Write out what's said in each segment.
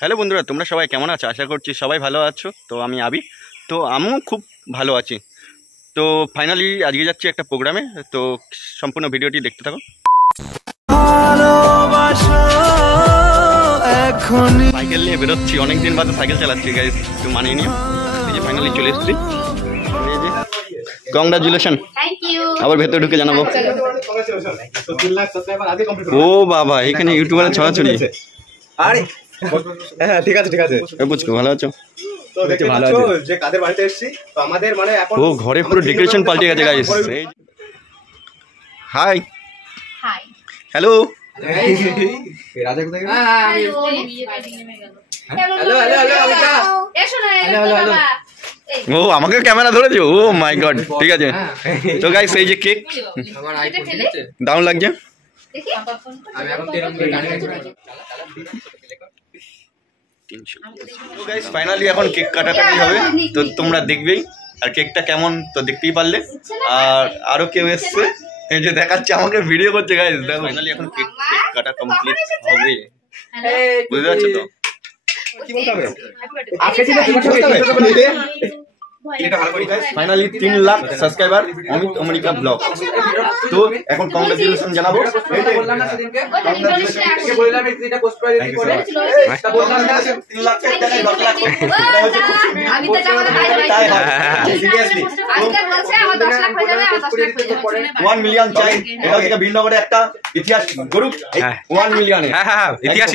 Hello বন্ধুরা, তোমরা সবাই কেমন আছো? আশা করছি সবাই ভালো আছো। তো আমি আবি, তো আমিও খুব ভালো আছি। তো ফাইনালি আজকে যাচ্ছি একটা প্রোগ্রামে, তো সম্পূর্ণ ভিডিওটি দেখতে থাকো। সাইকেল নিয়ে বেরোচ্ছি, অনেকদিন বাদে সাইকেল চালাচ্ছি গাইস, একটু মানিয়ে নিও। এই যে ফাইনালি চলে এসেছি। এই যে কংগ্রাচুলেশন, আবার ভেতরে ঢুকে জানাবো। ও বাবা, এখানে ইউটিউবারে ছড়াছড়ি। আরে হ্যাঁ ঠিক আছে ঠিক আছে। বুঝছো, ভালো আছো? তো দেখতে ভালো আছো যে কাদের বাড়িতে এসেছি। তো আমাদের মানে এখন ও ঘরে পুরো ডেকোরেশন পাল্টে গেছে গাইস। High hi hello. রাজা কোথায় গেল? হ্যালো হ্যালো হ্যালো অমিতা এসো না বাবা। ও আমাকে ক্যামেরা ধরেছো? ও মাই গড, ঠিক আছে। তো গাইস এই যে কেক, আমার আইফোন আছে, দারুণ লাগছে। দেখি আমি এখন তেরম করে গাড়ি তো গাইস ফাইনালি এখন কেক কাটাকাটি হবে, তো তোমরা দেখবেই। আর কেকটা কেমন তো দেখতেই পারলে। আর আরো কেউ এসছে, এই যে দেখাচ্ছে আমাকে, ভিডিও করছে গাইস। দেখো ফাইনালি এখন কেক কাটা কমপ্লিট হবে, বুঝতে পারছো তো? কি বলতে হবে? আজকে ছিল কি করতে হবে? এটা ভালো করে guys. Finally 3 lakh subscriber Amit অমরিকা ব্লগ। তো এখন কংগ্রাচুলেশন জানাবো। এই যে বললাম না সেদিনকে, কংগ্রাচুলেশন বললাম এটা পোস্ট করে দিতে করে। এটা বললাম না 3 লাখ এর জায়গায় 10 লাখ। এটা হচ্ছে খুব আমি তো আমাদের ভাই তাই ভাই হয় সিরিয়াসলি আজকে বলছে আমার 10 লাখ হয়ে যাবে, আমার 10 লাখ হয়ে যাবে। 1 মিলিয়ন চাই। এটা হচ্ছে ভিন্নগরে একটা ইতিহাস গরু। 1 মিলিয়নে হ্যাঁ ইতিহাস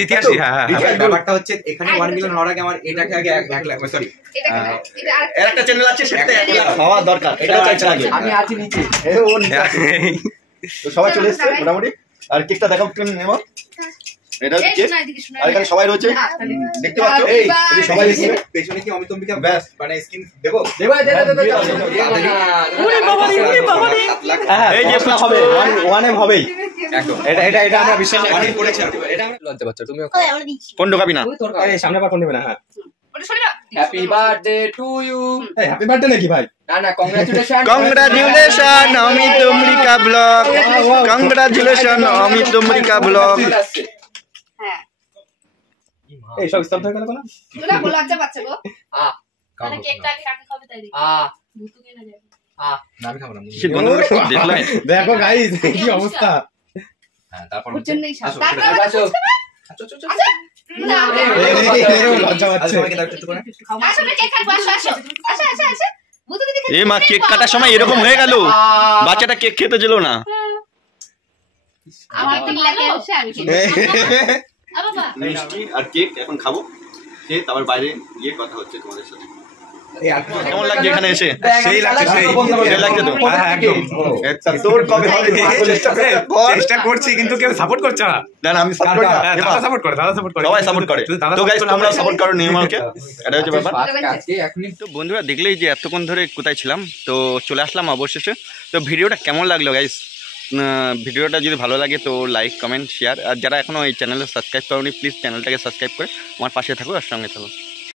ব্যাপারটা হচ্ছে এখানে 1 মিলিয়ন হওয়ার আগে আমার এটাকে আগে 1 লাখ সরি এটা এর একটা চ্যানেল আছে, সেটা 1 লাখ হওয়া দরকার। এটা চাইছে আগে। আমি আছি নিচে। ও নিচে আছে। তো সবাই চলে এসেছে মোটামুটি। আর কেকটা দেখাও তুমি নেমো। এটা হচ্ছে কেক। আর এখানে সবাই রয়েছে, দেখতে পাচ্ছ। এই সবাই এসেছে। পেছনে কি অমিত অম্বিকা ব্যাস মানে স্কিন দেবো দে ওরে বাবা রে, ওরে বাবা রে। এই যে হবে 1 এম হবেই একদম। এটা আমরা বিশ্বাস অনেক করেছি এটা আমরা লজ্জা পাচ্ছ তুমি ফোন ঢোকাবি না। এই সামনে পা কোন নেবে না। হ্যাঁ ওটা সরি না। Happy birthday to you. এই হ্যাপি বার্থডে নাকি ভাই? না না কংগ্রাচুলেশন। কংগ্রাচুলেশন অমিত অমরিকা ব্লগ। কংগ্রাচুলেশন অমিত অমরিকা ব্লগ। হ্যাঁ এই সব স্তব্ধ হয়ে গেল কেন? তোরা বল লজ্জা পাচ্ছে গো। আ মানে কেকটা আগে কাকে খাবে তাই দেখি। আ ভূতু কেনা যাবে। আ না আমি খাবো না। কি বন্ধ করে সব দেখলে? দেখো গাইস কি অবস্থা। হ্যাঁ তারপর ওর জন্যই সাথে। আসো। আচ্ছা না লজ্জা পাচ্ছে। আসো না কেক খাবো, আসো আসো আসো আসো আসো। ভূতু দেখে এ মা, কেক কাটার সময় এরকম হয়ে গেল, বাচ্চাটা কেক খেতে ছিল না। আমার 3 লাখ এসে আমি খেয়ে বাবা মিষ্টি আর কেক এখন খাবো, খেয়ে তারপর বাইরে গিয়ে কথা হচ্ছে তোমাদের সাথে। কেমন লাগছে এখানে এসে? সেই লাগছে, সেই লাগছে তো? হ্যাঁ একদম। আচ্ছা, তোর কবে হবে? চেষ্টা করছি কিন্তু কেউ সাপোর্ট করছে না। না না, আমি সাপোর্ট করি না। দাদা সাপোর্ট করে, দাদা সাপোর্ট করে, সবাই সাপোর্ট করে। তো গাইস তোমরা সাপোর্ট করো নির্মলকে, এটা হচ্ছে ব্যাপার। আজকে এখনই তো বন্ধুরা দেখলেই যে এতক্ষণ ধরে কোথায় ছিলাম, তো চলে আসলাম অবশেষে। তো ভিডিওটা কেমন লাগলো গাইস? ভিডিওটা যদি ভালো লাগে তো লাইক কমেন্ট শেয়ার, আর যারা এখনও এই চ্যানেলে সাবস্ক্রাইব করোনি প্লিজ চ্যানেলটাকে সাবস্ক্রাইব করে আমার পাশে থাকো আর সঙ্গে থাকো।